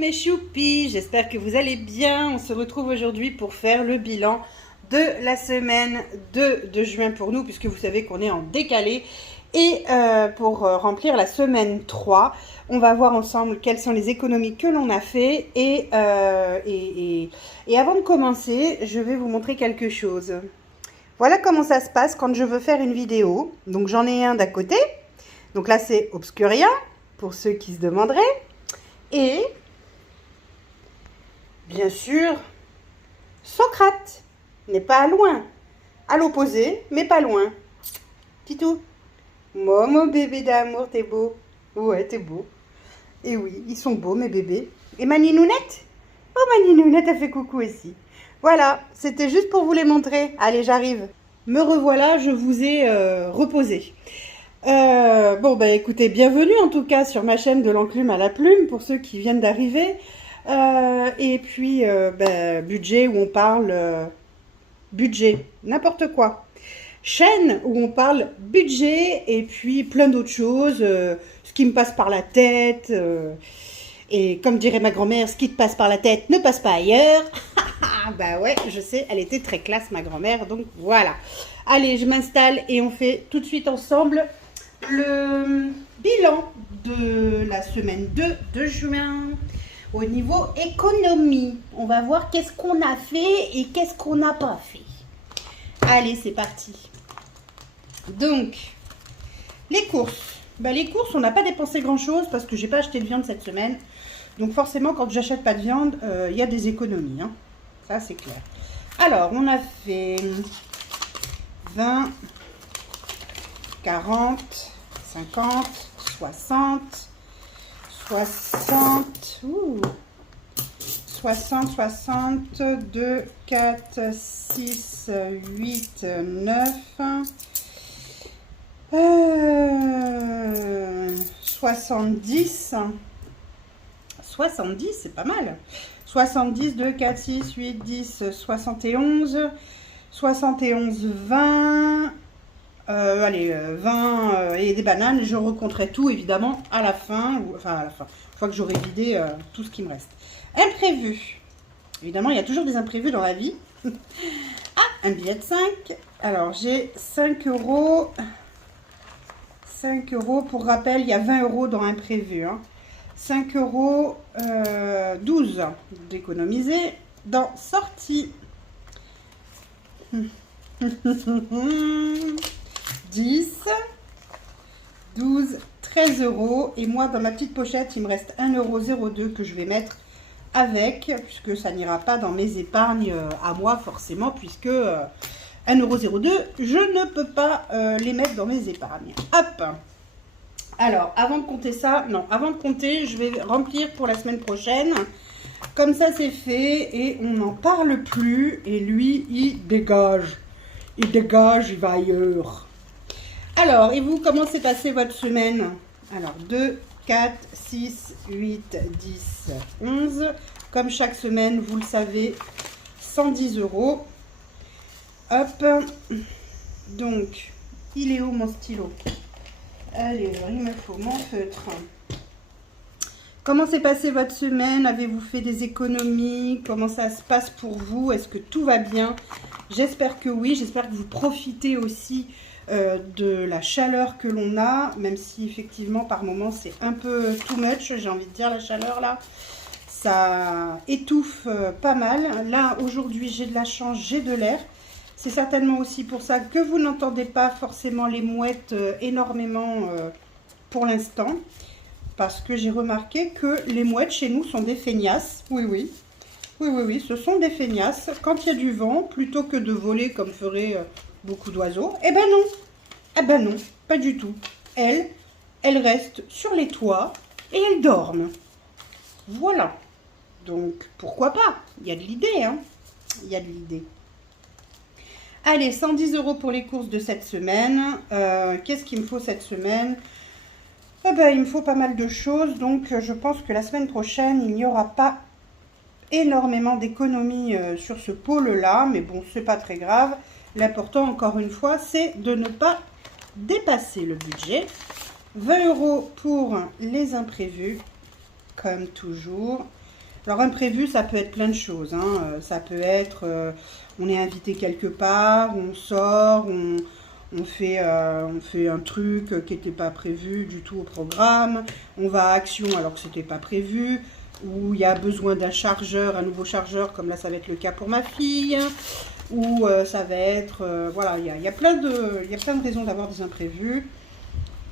mes choupis, j'espère que vous allez bien. On se retrouve aujourd'hui pour faire le bilan de la semaine 2 de juin pour nous, puisque vous savez qu'on est en décalé. Et pour remplir la semaine 3, on va voir ensemble quelles sont les économies que l'on a fait. Et avant de commencer, je vais vous montrer quelque chose. Voilà comment ça se passe quand je veux faire une vidéo. Donc j'en ai un d'à côté. Donc là c'est Obscuria, pour ceux qui se demanderaient. Et bien sûr, Socrate n'est pas loin. À l'opposé, mais pas loin. Titou. Moi, mon bébé d'amour, t'es beau. Ouais, t'es beau. Et oui, ils sont beaux, mes bébés. Et ma Ninounette? Oh, ma Ninounette a fait coucou aussi. Voilà, c'était juste pour vous les montrer. Allez, j'arrive. Me revoilà, je vous ai reposé. Bon, bah écoutez, bienvenue en tout cas sur ma chaîne de l'enclume à la plume, pour ceux qui viennent d'arriver. Et puis, budget où on parle budget, n'importe quoi. Chaîne où on parle budget et puis plein d'autres choses, ce qui me passe par la tête. Et comme dirait ma grand-mère, ce qui te passe par la tête ne passe pas ailleurs. Bah ouais, je sais, elle était très classe ma grand-mère, donc voilà. Allez, je m'installe et on fait tout de suite ensemble le bilan de la semaine 2 de juin. Au niveau économie, on va voir qu'est-ce qu'on a fait et qu'est-ce qu'on n'a pas fait. Allez, c'est parti. Donc, les courses. Les courses, on n'a pas dépensé grand-chose parce que j'ai pas acheté de viande cette semaine. Donc forcément, quand j'achète pas de viande, il y a des économies. Hein. Ça, c'est clair. Alors, on a fait 20, 40, 50, 60, 60, 60, 62, 4, 6, 8, 9, 70, 70, c'est pas mal. 70, 2, 4, 6, 8, 10, 71, 71, 20, allez, 20 et des bananes. Je recompterai tout évidemment à la fin, enfin à la fin, une fois que j'aurai vidé tout ce qui me reste. Imprévu. Évidemment, il y a toujours des imprévus dans la vie. Ah, un billet de 5. Alors, j'ai 5 euros. 5 euros. Pour rappel, il y a 20 euros dans imprévu. Hein. 5 euros 12 d'économiser dans sortie. 10, 12, 13 euros. Et moi, dans ma petite pochette, il me reste 1,02 € que je vais mettre avec, puisque ça n'ira pas dans mes épargnes à moi forcément, puisque 1,02 €, je ne peux pas les mettre dans mes épargnes. Hop. Alors, avant de compter ça, non, avant de compter, je vais remplir pour la semaine prochaine. Comme ça, c'est fait et on n'en parle plus. Et lui, il dégage. Il dégage, il va ailleurs. Alors, et vous, comment s'est passée votre semaine? Alors, 2, 4, 6, 8, 10, 11. Comme chaque semaine, vous le savez, 110 €. Hop. Donc, il est où mon stylo? Allez, il me faut mon feutre. Comment s'est passée votre semaine? Avez-vous fait des économies? Comment ça se passe pour vous? Est-ce que tout va bien? J'espère que oui. J'espère que vous profitez aussi de la chaleur que l'on a, même si effectivement par moments c'est un peu too much, j'ai envie de dire, la chaleur là. Ça étouffe pas mal. Là, aujourd'hui, j'ai de la chance, j'ai de l'air. C'est certainement aussi pour ça que vous n'entendez pas forcément les mouettes énormément pour l'instant. Parce que j'ai remarqué que les mouettes chez nous sont des feignasses. Oui, oui. Oui, oui, oui, ce sont des feignasses. Quand il y a du vent, plutôt que de voler comme feraient beaucoup d'oiseaux, eh ben non. Eh ben non, pas du tout. Elles restent sur les toits et elles dorment. Voilà. Donc, pourquoi pas? Il y a de l'idée, hein. Il y a de l'idée. Allez, 110 € pour les courses de cette semaine. Qu'est-ce qu'il me faut cette semaine? Eh ben, il me faut pas mal de choses. Donc, je pense que la semaine prochaine, il n'y aura pas énormément d'économies sur ce pôle-là. Mais bon, c'est pas très grave. L'important, encore une fois, c'est de ne pas dépasser le budget. 20 € pour les imprévus, comme toujours. Alors imprévu, ça peut être plein de choses, hein. Ça peut être, on est invité quelque part, on sort, on fait un truc qui n'était pas prévu du tout au programme, on va à Action alors que c'était pas prévu, ou il y a besoin d'un chargeur, un nouveau chargeur, comme là ça va être le cas pour ma fille, ou ça va être, voilà, il y a plein de raisons d'avoir des imprévus.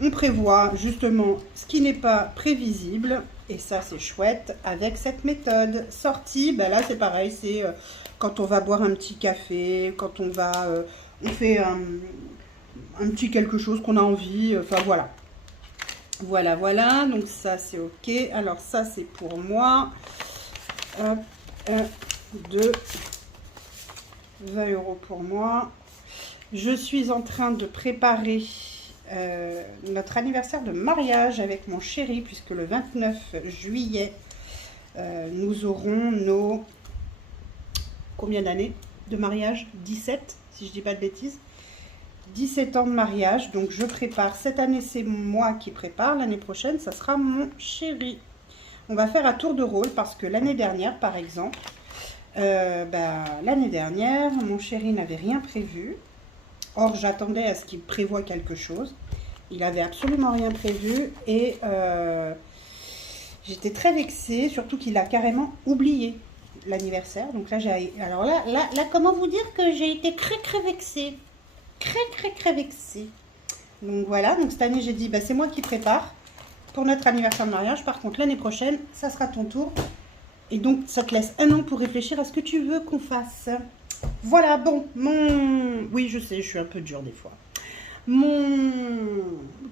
On prévoit justement ce qui n'est pas prévisible, et ça c'est chouette avec cette méthode. Sortie, ben là c'est pareil, c'est quand on va boire un petit café, quand on va, on fait un petit quelque chose qu'on a envie, enfin voilà. Voilà, donc ça c'est ok. Alors ça c'est pour moi. Hop, 1, 2, 20 € pour moi. Je suis en train de préparer notre anniversaire de mariage avec mon chéri, puisque le 29 juillet, nous aurons nos... Combien d'années de mariage? 17, si je dis pas de bêtises. 17 ans de mariage, donc je prépare. Cette année, c'est moi qui prépare. L'année prochaine, ça sera mon chéri. On va faire à tour de rôle, parce que l'année dernière, par exemple, l'année dernière, mon chéri n'avait rien prévu. Or, j'attendais à ce qu'il prévoie quelque chose. Il avait absolument rien prévu et j'étais très vexée, surtout qu'il a carrément oublié l'anniversaire. Donc là, alors là, comment vous dire que j'ai été très vexée. Très vexée. Donc voilà, donc cette année, j'ai dit, c'est moi qui prépare pour notre anniversaire de mariage. Par contre, l'année prochaine, ça sera ton tour. Et donc, ça te laisse un an pour réfléchir à ce que tu veux qu'on fasse. Voilà, bon, oui, je sais, je suis un peu dure des fois. Mon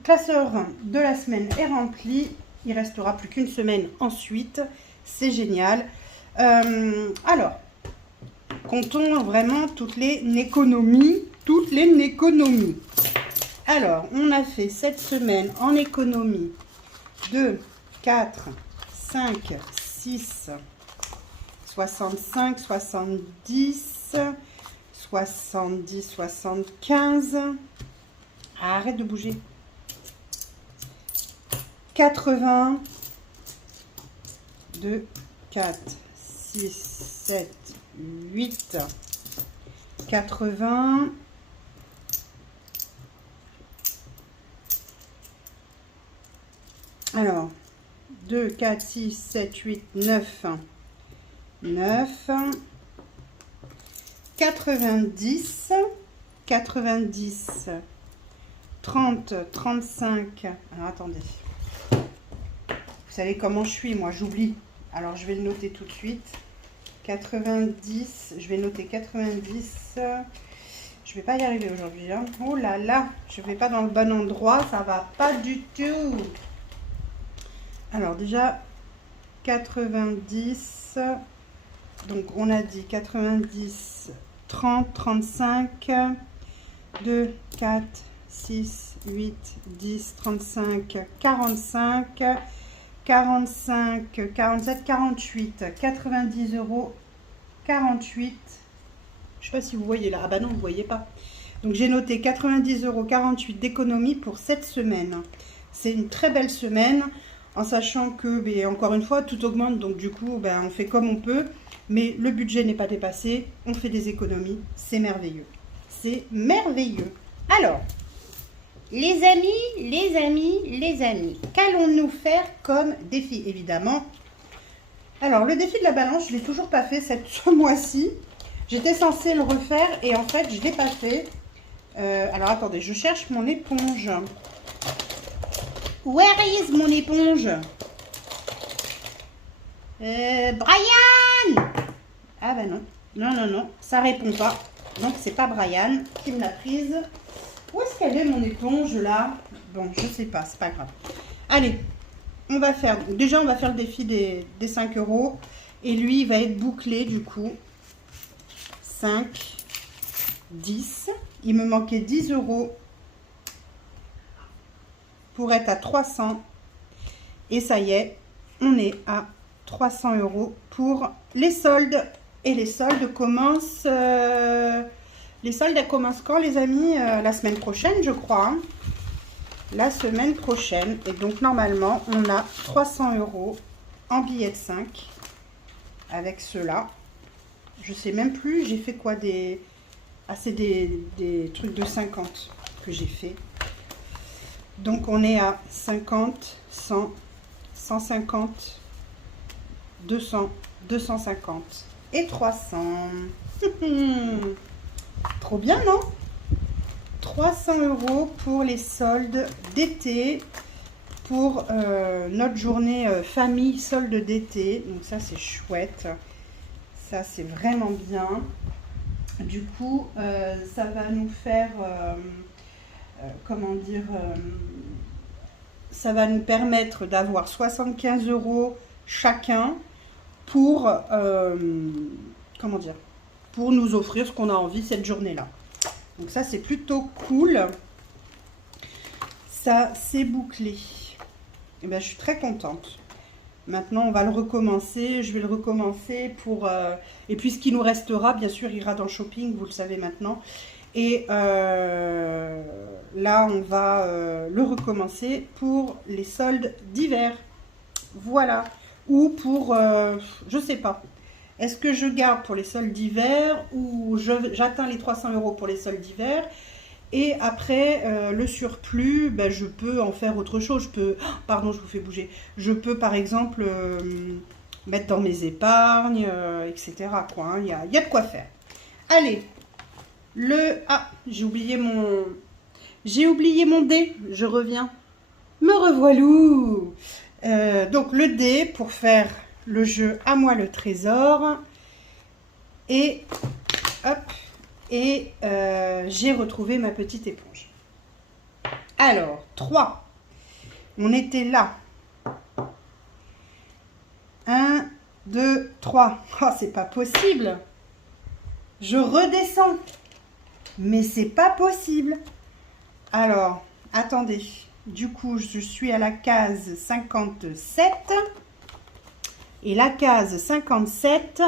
classeur de la semaine est rempli. Il restera plus qu'une semaine ensuite. C'est génial. Alors, comptons vraiment toutes les économies. Alors, on a fait cette semaine en économie 2, 4, 5, 6, 65, 70, 70, 75. Ah, arrête de bouger. 80, 2, 4, 6, 7, 8, 80. Alors, 2, 4, 6, 7, 8, 9, 9, 90, 90, 30, 35, alors attendez, vous savez comment je suis, moi j'oublie, alors je vais le noter tout de suite, 90, je vais noter 90, je vais pas y arriver aujourd'hui, hein. Oh là là, je vais pas dans le bon endroit, ça va pas du tout. Alors déjà, 90, donc on a dit 90, 30, 35, 2, 4, 6, 8, 10, 35, 45, 45, 47, 48, 90 €, 48. Je sais pas si vous voyez là. Ah bah non, vous voyez pas. Donc j'ai noté 90 €, 48 d'économie pour cette semaine. C'est une très belle semaine, en sachant que, encore une fois, tout augmente. Donc du coup, on fait comme on peut. Mais le budget n'est pas dépassé. On fait des économies. C'est merveilleux. C'est merveilleux. Alors, les amis, qu'allons-nous faire comme défi, évidemment? Alors, le défi de la balance, je ne l'ai toujours pas fait ce mois-ci. J'étais censée le refaire et en fait, je ne l'ai pas fait. Alors, attendez, je cherche mon éponge. Where is mon éponge? Brian! Ah ben non. Non, ça répond pas. Donc, c'est pas Brian qui me l'a prise. Où est-ce qu'elle est, mon éponge, là? Bon, je sais pas, c'est pas grave. Allez, on va faire... Déjà, on va faire le défi des 5 €. Et lui, il va être bouclé, du coup. 5, 10. Il me manquait 10 € pour être à 300. Et ça y est, on est à 300 € pour les soldes. Et les soldes commencent... Les soldes, elles commencent quand, les amis? La semaine prochaine, je crois. Hein. La semaine prochaine. Et donc, normalement, on a 300 € en billets de 5 avec ceux-là. Je sais même plus, j'ai fait quoi des... Ah, c'est des trucs de 50 que j'ai fait. Donc, on est à 50, 100, 150, 200, 250 et 300. Trop bien, non? 300 € pour les soldes d'été, pour notre journée famille solde d'été. Donc ça, c'est chouette. Ça, c'est vraiment bien. Du coup, ça va nous faire, comment dire, ça va nous permettre d'avoir 75 € chacun pour, comment dire, pour nous offrir ce qu'on a envie cette journée-là. Donc ça, c'est plutôt cool. Ça, c'est bouclé. Et ben, je suis très contente. Maintenant, on va le recommencer. Je vais le recommencer pour... et puis, ce qui nous restera, bien sûr, ira dans le shopping. Vous le savez maintenant. Et là, on va le recommencer pour les soldes d'hiver. Voilà. Ou pour... je sais pas. Est-ce que je garde pour les soldes d'hiver ou j'atteins les 300 € pour les soldes d'hiver? Et après, le surplus, ben, je peux en faire autre chose. Je peux, pardon, je vous fais bouger. Je peux, par exemple, mettre dans mes épargnes, etc. Quoi, hein. Il y a de quoi faire. Allez, ah, j'ai oublié mon dé. Je reviens. Me revoilou. Donc, le dé pour faire le jeu À moi le trésor. Et, hop. Et j'ai retrouvé ma petite éponge. Alors, 3. On était là. 1, 2, 3. Oh, c'est pas possible. Je redescends. Mais c'est pas possible. Alors, attendez. Du coup, je suis à la case 57. Et la case 57...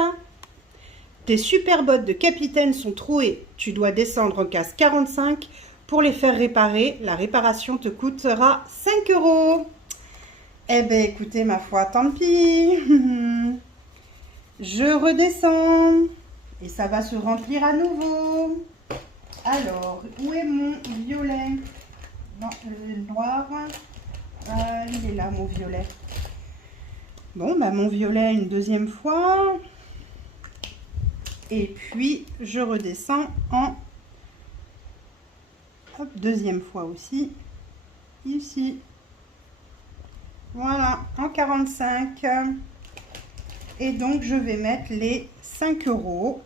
Tes super bottes de capitaine sont trouées. Tu dois descendre en case 45 pour les faire réparer. La réparation te coûtera 5 €. Eh bien, écoutez, ma foi, tant pis. Je redescends. Et ça va se remplir à nouveau. Alors, où est mon violet? Non, le noir. Il est là, mon violet. Bon, bah, mon violet une deuxième fois. Et puis, je redescends en deuxième fois aussi, ici. Voilà, en 45. Et donc, je vais mettre les 5 €.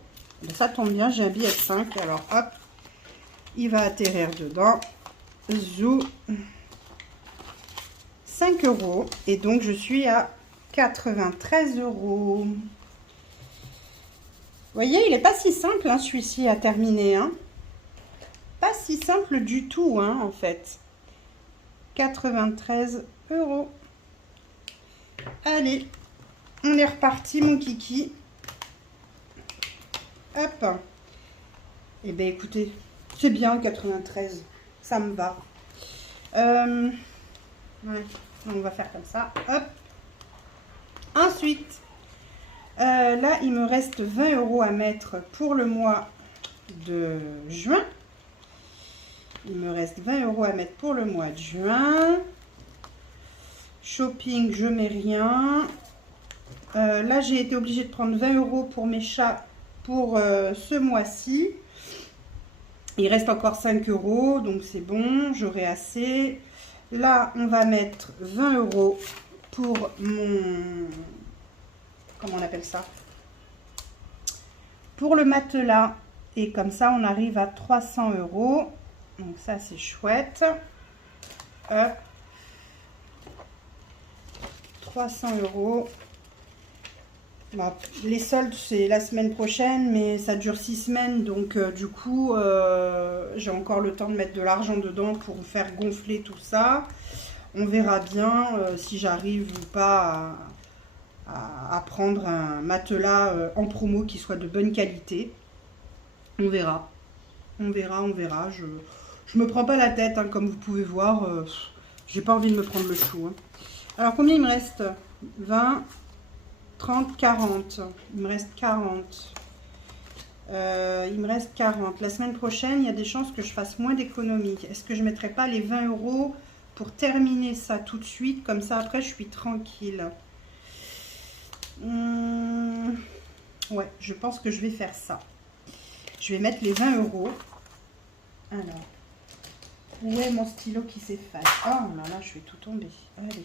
Ça tombe bien, j'ai un billet de 5. Alors, hop, il va atterrir dedans. Zou. 5 €. Et donc, je suis à 93 €. Vous voyez, il n'est pas si simple, hein, celui-ci à terminer. Hein. Pas si simple du tout, hein, en fait. 93 €. Allez, on est reparti, mon kiki. Hop. Eh bien, écoutez, c'est bien, 93. Ça me va. Ouais, on va faire comme ça. Hop. Ensuite... là, il me reste 20 € à mettre pour le mois de juin. Il me reste 20 € à mettre pour le mois de juin. Shopping, je mets rien. Là, j'ai été obligée de prendre 20 € pour mes chats pour ce mois-ci. Il reste encore 5 €, donc c'est bon, j'aurai assez. Là, on va mettre 20 € pour mon... Comment on appelle ça? Pour le matelas. Et comme ça, on arrive à 300 €. Donc ça, c'est chouette. 300 €. Bah, les soldes, c'est la semaine prochaine, mais ça dure 6 semaines. Donc, du coup, j'ai encore le temps de mettre de l'argent dedans pour faire gonfler tout ça. On verra bien si j'arrive ou pas à prendre un matelas en promo qui soit de bonne qualité. On verra. On verra, on verra. Je me prends pas la tête, hein, comme vous pouvez voir. J'ai pas envie de me prendre le chou. Hein. Alors, combien il me reste? 20, 30, 40. Il me reste 40. Il me reste 40. La semaine prochaine, il y a des chances que je fasse moins d'économies. Est-ce que je ne mettrai pas les 20 € pour terminer ça tout de suite? Comme ça, après, je suis tranquille. Ouais, je pense que je vais faire ça. Je vais mettre les 20 €. Alors, où est mon stylo qui s'efface? Oh là là, je vais tout tomber. Allez,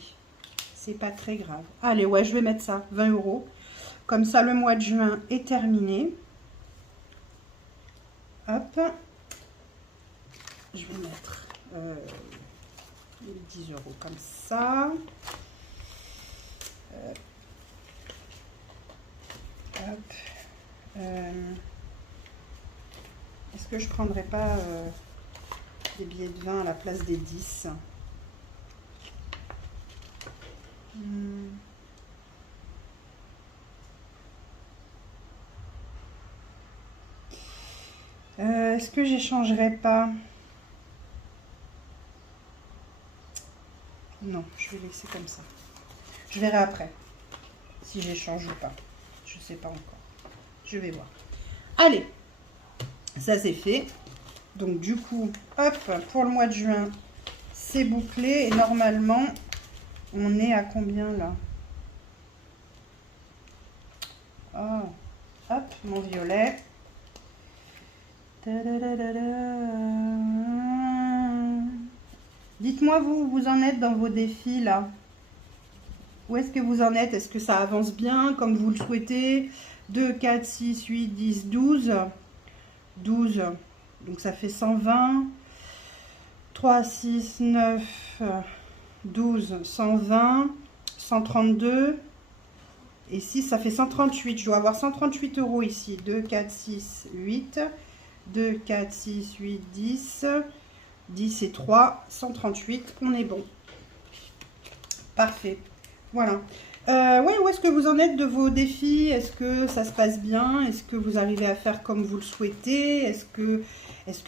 c'est pas très grave. Allez, ouais, je vais mettre ça, 20 €. Comme ça, le mois de juin est terminé. Hop. Je vais mettre les 10 € comme ça. Hop. Est-ce que je prendrais pas des billets de 20 à la place des 10? Est-ce que j'échangerais pas? Non, je vais laisser comme ça. Je verrai après si j'échange ou pas. Je sais pas encore. Je vais voir. Allez, ça c'est fait. Donc du coup, hop, pour le mois de juin, c'est bouclé. Et normalement, on est à combien là? Oh, hop, mon violet. Dites-moi vous, où vous en êtes dans vos défis là. Où est-ce que vous en êtes? Est-ce que ça avance bien comme vous le souhaitez? 2, 4, 6, 8, 10, 12. 12. Donc ça fait 120. 3, 6, 9, 12, 120, 132. Et 6, ça fait 138. Je dois avoir 138 € ici. 2, 4, 6, 8. 2, 4, 6, 8, 10. 10 et 3, 138. On est bon. Parfait. Voilà. Ouais, où est-ce que vous en êtes de vos défis? Est-ce que ça se passe bien? Est-ce que vous arrivez à faire comme vous le souhaitez? Est-ce que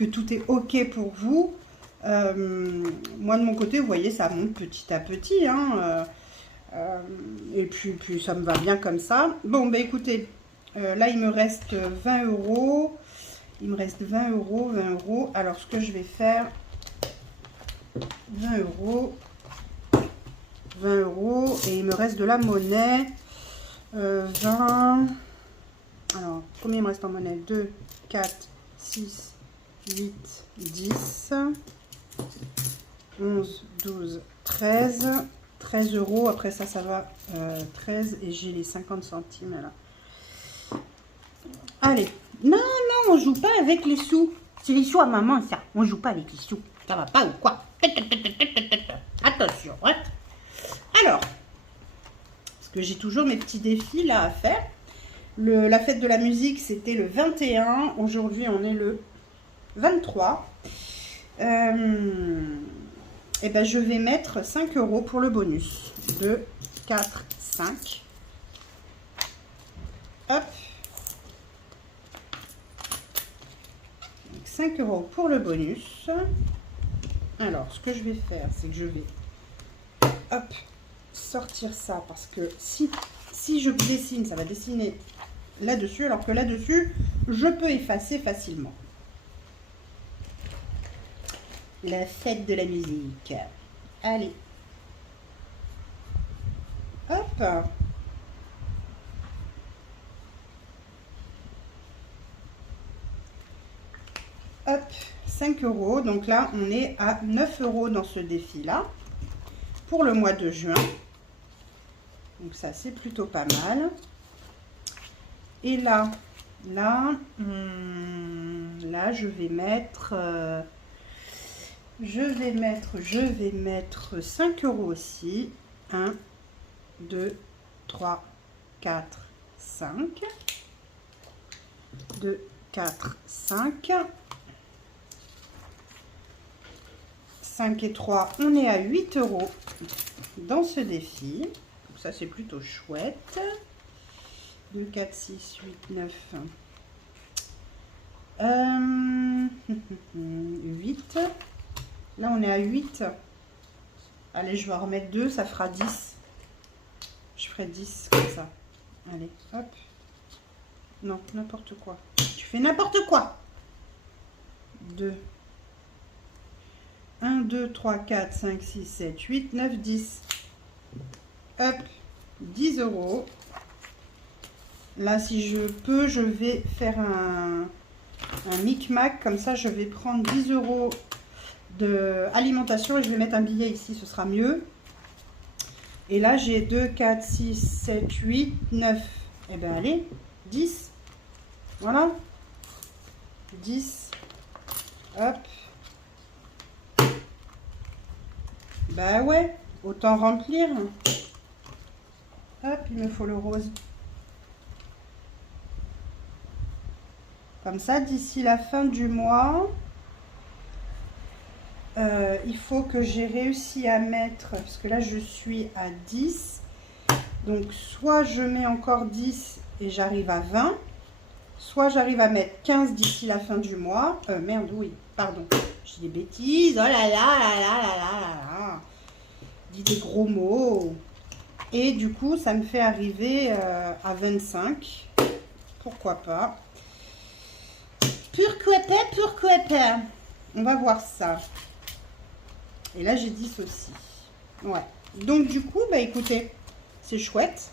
tout est OK pour vous? Moi, de mon côté, vous voyez, ça monte petit à petit. Hein, et puis, ça me va bien comme ça. Bon, bah écoutez, là, il me reste 20 €. Il me reste 20 €, 20 €. Alors, ce que je vais faire, 20 €. 20 € et il me reste de la monnaie. 20. Alors, combien il me reste en monnaie? 2, 4, 6, 8, 10, 11, 12, 13. 13 €. Après ça, ça va 13 et j'ai les 50 centimes là. Allez. Non, non, on joue pas avec les sous. C'est les sous à maman, ça. On joue pas avec les sous. Ça va pas ou quoi? Attention, hein. Alors, parce que j'ai toujours mes petits défis là à faire. La fête de la musique, c'était le 21. Aujourd'hui, on est le 23. Et ben, je vais mettre 5 € pour le bonus. 2, 4, 5. Hop. 5 € pour le bonus. Alors, ce que je vais faire, c'est que je vais hop, sortir ça parce que si je dessine, ça va dessiner là-dessus, alors que là-dessus, je peux effacer facilement. La fête de la musique. Allez. Hop. Hop, 5 €. Donc là, on est à 9 € dans ce défi-là. Pour le mois de juin. Donc ça, c'est plutôt pas mal. Et là, je vais mettre... je vais mettre 5 € aussi. 1, 2, 3, 4, 5. 2, 4, 5. 5 et 3, on est à 8 € dans ce défi. Donc ça, c'est plutôt chouette. 2, 4, 6, 8, 9. 8. Là, on est à 8. Allez, je vais en remettre 2, ça fera 10. Je ferai 10 comme ça. Allez, hop. Non, n'importe quoi. Tu fais n'importe quoi. 2. 1, 2, 3, 4, 5, 6, 7, 8, 9, 10. Hop, 10 euros. Là, si je peux, je vais faire un micmac. Comme ça, je vais prendre 10 euros d'alimentation et je vais mettre un billet ici, ce sera mieux. Et là, j'ai 2, 4, 6, 7, 8, 9. Eh bien, allez, 10. Voilà. 10. Hop. Bah ouais, autant remplir. Hop, il me faut le rose. Comme ça, d'ici la fin du mois, il faut que j'ai réussi à mettre, parce que là, je suis à 10. Donc, soit je mets encore 10 et j'arrive à 20, soit j'arrive à mettre 15 d'ici la fin du mois. Merde, oui, pardon. Je dis des bêtises. Oh là là là là là là là. Dis des gros mots. Et du coup, ça me fait arriver à 25. Pourquoi pas. Pourquoi pas. On va voir ça. Et là, j'ai 10 aussi. Ouais. Donc, du coup, bah écoutez, c'est chouette.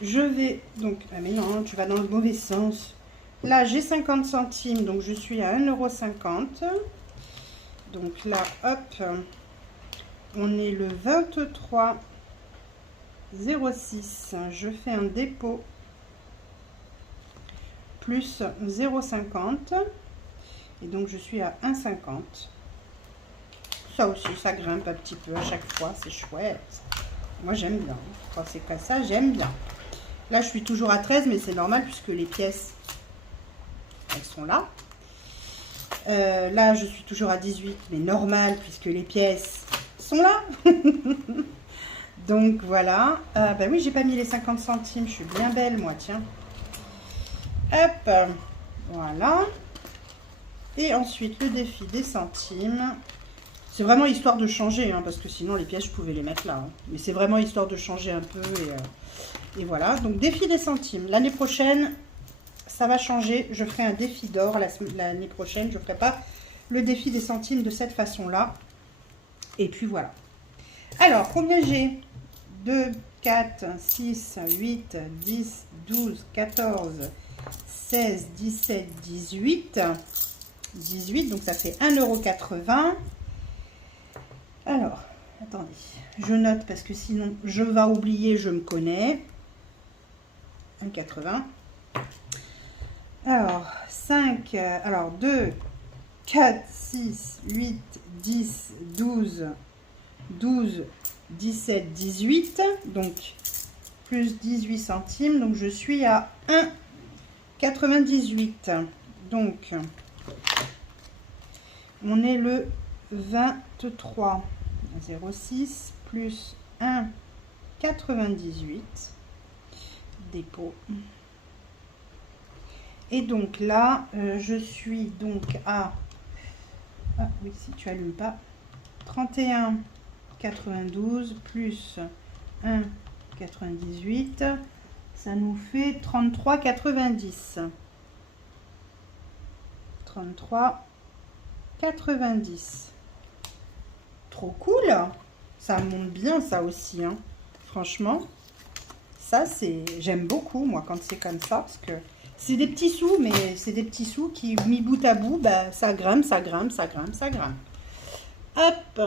Je vais donc... Ah mais non, tu vas dans le mauvais sens. Là, j'ai 50 centimes, donc je suis à 1,50 €. Donc là, hop, on est le 23,06. Je fais un dépôt plus 0,50. Et donc, je suis à 1,50. Ça aussi, ça grimpe un petit peu à chaque fois. C'est chouette. Moi, j'aime bien. Quand c'est comme ça, j'aime bien. Là, je suis toujours à 13, mais c'est normal puisque les pièces, elles sont là. Là, je suis toujours à 18, mais normal puisque les pièces sont là. Donc, voilà. Ben oui, j'ai pas mis les 50 centimes. Je suis bien belle, moi, tiens. Hop. Voilà. Et ensuite, le défi des centimes. C'est vraiment histoire de changer, hein, parce que sinon, les pièces, je pouvais les mettre là. Hein. Mais c'est vraiment histoire de changer un peu. Et voilà. Donc, défi des centimes. L'année prochaine, ça va changer. Je ferai un défi d'or l'année prochaine. Je ne ferai pas le défi des centimes de cette façon-là. Et puis, voilà. Alors, combien j'ai? 2, 4, 6, 8, 10, 12, 14, 16, 17, 18. 18, donc ça fait 1,80 €. Alors, attendez, je note parce que sinon je vais oublier, je me connais. 1,80 €. Alors, 5, alors 2, 4, 6, 8, 10, 12, 12, 17, 18. Donc, plus 18 centimes. Donc, je suis à 1,98 €. Donc, on est le 23. 0,6 plus 1,98. Dépôt. Et donc là, je suis donc à... Ah oui, si tu allumes pas. 31,92 plus 1,98. Ça nous fait 33,90. 33,90. Trop cool. Ça monte bien, ça aussi. Hein. Franchement, ça, c'est... J'aime beaucoup, moi, quand c'est comme ça. Parce que c'est des petits sous, mais c'est des petits sous qui, mis bout à bout, bah, ça grimpe, ça grimpe, ça grimpe, ça grimpe. Hop.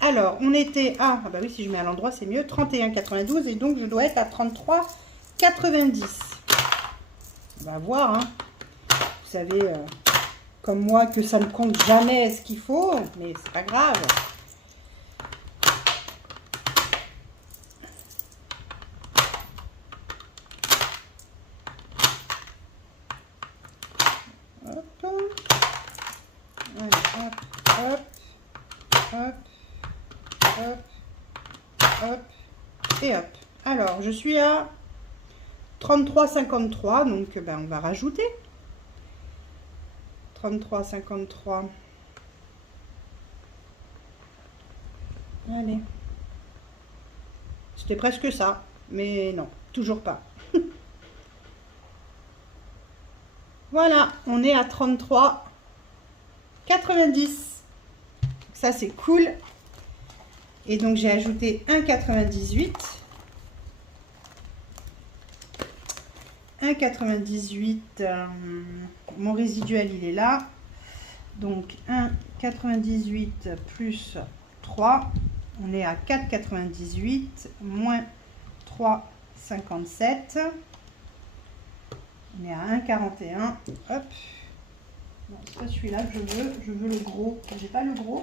Alors, on était à... Ah bah oui, si je mets à l'endroit, c'est mieux. 31,92. Et donc, je dois être à 33,90. On va voir. Hein. Vous savez, comme moi, que ça ne compte jamais ce qu'il faut. Mais c'est pas grave. Et hop. Alors, je suis à 33,53. Donc, ben, on va rajouter. 33,53. Allez. C'était presque ça. Mais non. Toujours pas. Voilà, on est à 33,90. Ça, c'est cool. Et donc, j'ai ajouté 1,98. 1,98. Mon résiduel, il est là. Donc, 1,98 plus 3. On est à 4,98 moins 3,57. On est à 1,41. Hop. Non, c'est pas celui-là que je veux. Je veux le gros. J'ai pas le gros.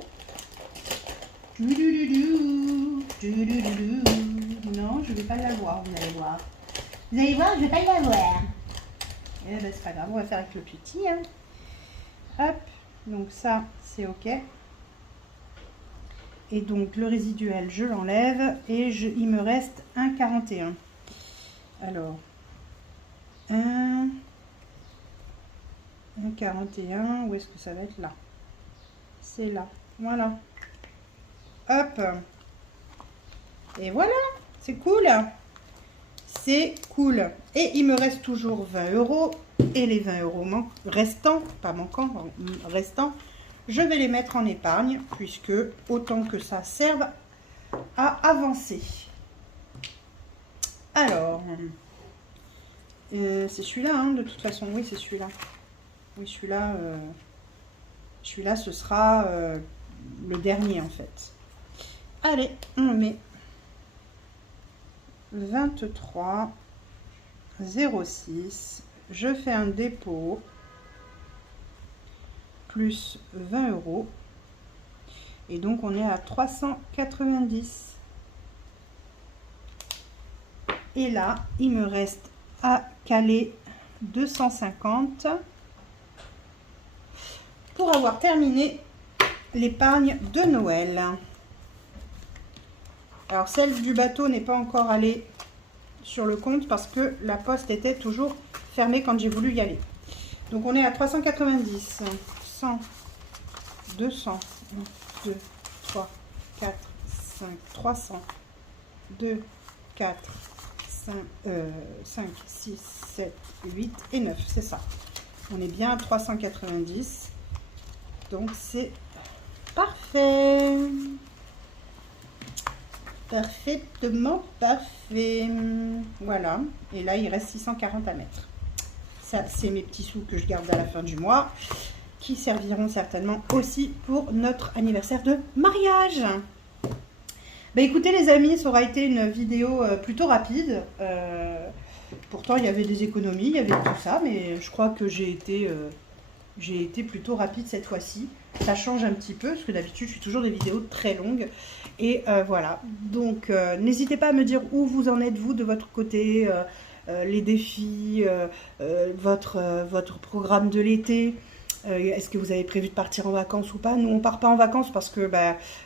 Non, je vais pas l'avoir, vous allez voir. Vous allez voir, je vais pas l'avoir. Eh ben, c'est pas grave, on va faire avec le petit. Hein. Hop. Donc ça, c'est OK. Et donc, le résiduel, je l'enlève. Et il me reste 1,41. Alors, 1,41. Où est-ce que ça va être là? C'est là. Voilà. Hop. Et voilà. C'est cool. C'est cool. Et il me reste toujours 20 €. Et les 20 € restants, pas manquants, restants, je vais les mettre en épargne, puisque autant que ça serve à avancer. Alors, c'est celui-là, hein, de toute façon. Oui, c'est celui-là. Oui, celui-là, ce sera le dernier, en fait. Allez, on met 23,06. Je fais un dépôt plus 20 €. Et donc, on est à 390. Et là, il me reste à caler 250 pour avoir terminé l'épargne de Noël. Alors, celle du bateau n'est pas encore allée sur le compte parce que la poste était toujours fermée quand j'ai voulu y aller. Donc, on est à 390, 100, 200, 1, 2, 3, 4, 5, 300, 2, 4, 5, 6, 7, 8 et 9, c'est ça. On est bien à 390. Donc, c'est parfait. Parfaitement parfait. Voilà. Et là, il reste 640 à mettre. Ça, c'est mes petits sous que je garde à la fin du mois, qui serviront certainement aussi pour notre anniversaire de mariage. Bah écoutez les amis, ça aura été une vidéo plutôt rapide. Pourtant, il y avait des économies, il y avait tout ça, mais je crois que j'ai été plutôt rapide cette fois-ci. Ça change un petit peu, parce que d'habitude, je fais toujours des vidéos très longues. Et voilà, donc n'hésitez pas à me dire où vous en êtes, vous, de votre côté, les défis, votre programme de l'été. Est-ce que vous avez prévu de partir en vacances ou pas? Nous, on part pas en vacances parce que,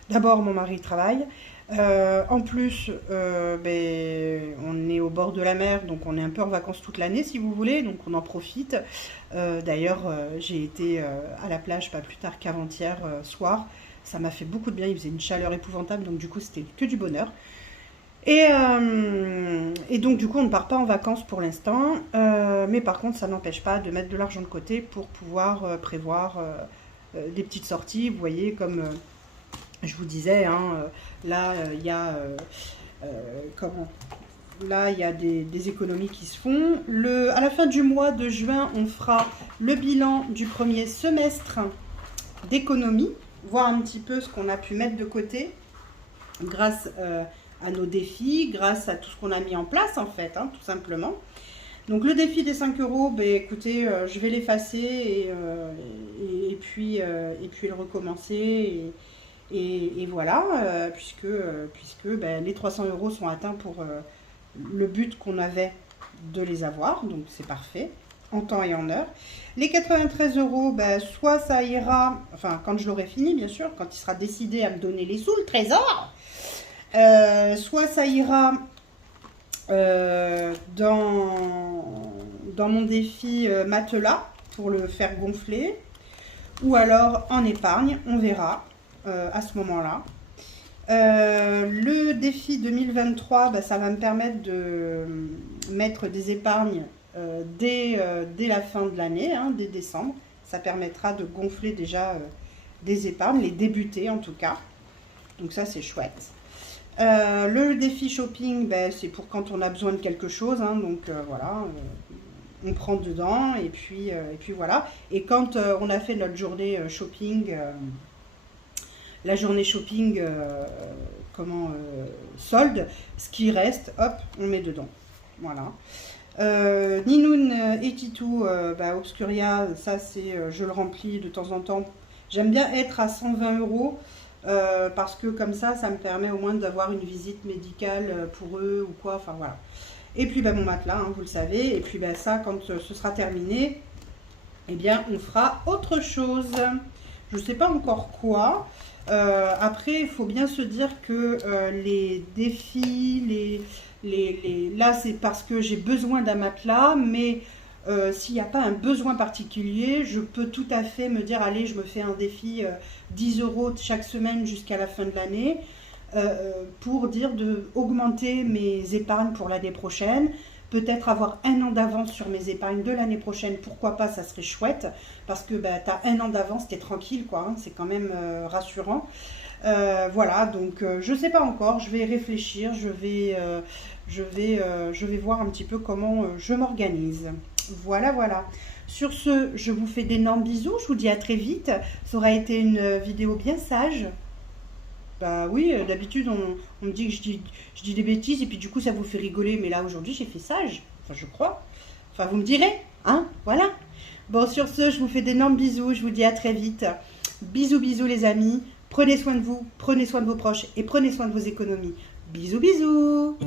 d'abord, mon mari travaille. En plus, on est au bord de la mer, donc on est un peu en vacances toute l'année, si vous voulez, donc on en profite. D'ailleurs, j'ai été à la plage pas plus tard qu'avant-hier soir. Ça m'a fait beaucoup de bien, il faisait une chaleur épouvantable, donc du coup, c'était que du bonheur. Et donc, du coup, on ne part pas en vacances pour l'instant, mais par contre, ça n'empêche pas de mettre de l'argent de côté pour pouvoir prévoir des petites sorties. Vous voyez, comme je vous disais, hein, là, il y a là, il y a des économies qui se font. À la fin du mois de juin, on fera le bilan du premier semestre d'économie, voir un petit peu ce qu'on a pu mettre de côté grâce à nos défis, grâce à tout ce qu'on a mis en place, en fait, hein, tout simplement. Donc, le défi des 5 €, écoutez, je vais l'effacer et puis le recommencer. Et voilà, puisque les 300 € sont atteints pour le but qu'on avait de les avoir, donc c'est parfait, en temps et en heure. Les 93 €, soit ça ira, enfin quand je l'aurai fini bien sûr, quand il sera décidé à me donner les sous, le trésor, soit ça ira dans mon défi matelas pour le faire gonfler, ou alors en épargne, on verra à ce moment-là. Le défi 2023, bah, ça va me permettre de mettre des épargnes dès la fin de l'année, hein, dès décembre. Ça permettra de gonfler déjà des épargnes, les débuter en tout cas. Donc ça, c'est chouette. Le défi shopping, ben, c'est pour quand on a besoin de quelque chose, hein, donc voilà, on prend dedans et puis voilà. Et quand on a fait notre journée shopping, la journée shopping, solde, ce qui reste, hop, on met dedans. Voilà. Ninoun et Titou, bah, Obscuria, ça c'est, je le remplis de temps en temps. J'aime bien être à 120 euros. Parce que comme ça me permet au moins d'avoir une visite médicale pour eux ou quoi, enfin voilà. Et puis mon matelas, hein, vous le savez, et puis ça, quand ce sera terminé, eh bien on fera autre chose. Je ne sais pas encore quoi. Après, il faut bien se dire que les défis, là c'est parce que j'ai besoin d'un matelas, mais s'il n'y a pas un besoin particulier, je peux tout à fait me dire, allez, je me fais un défi 10 euros chaque semaine jusqu'à la fin de l'année, pour dire d'augmenter mes épargnes pour l'année prochaine, peut-être avoir un an d'avance sur mes épargnes de l'année prochaine, pourquoi pas, ça serait chouette, parce que tu as un an d'avance, tu es tranquille, quoi, hein, c'est quand même rassurant. Voilà, donc je ne sais pas encore, je vais réfléchir, je vais voir un petit peu comment je m'organise. Voilà, voilà. Sur ce, je vous fais d'énormes bisous, je vous dis à très vite. Ça aura été une vidéo bien sage. Bah oui, d'habitude on me dit que je dis des bêtises et puis du coup ça vous fait rigoler. Mais là aujourd'hui j'ai fait sage, enfin je crois. Enfin vous me direz, hein, voilà. Bon, sur ce, je vous fais d'énormes bisous, je vous dis à très vite. Bisous, bisous les amis. Prenez soin de vous, prenez soin de vos proches et prenez soin de vos économies. Bisous, bisous.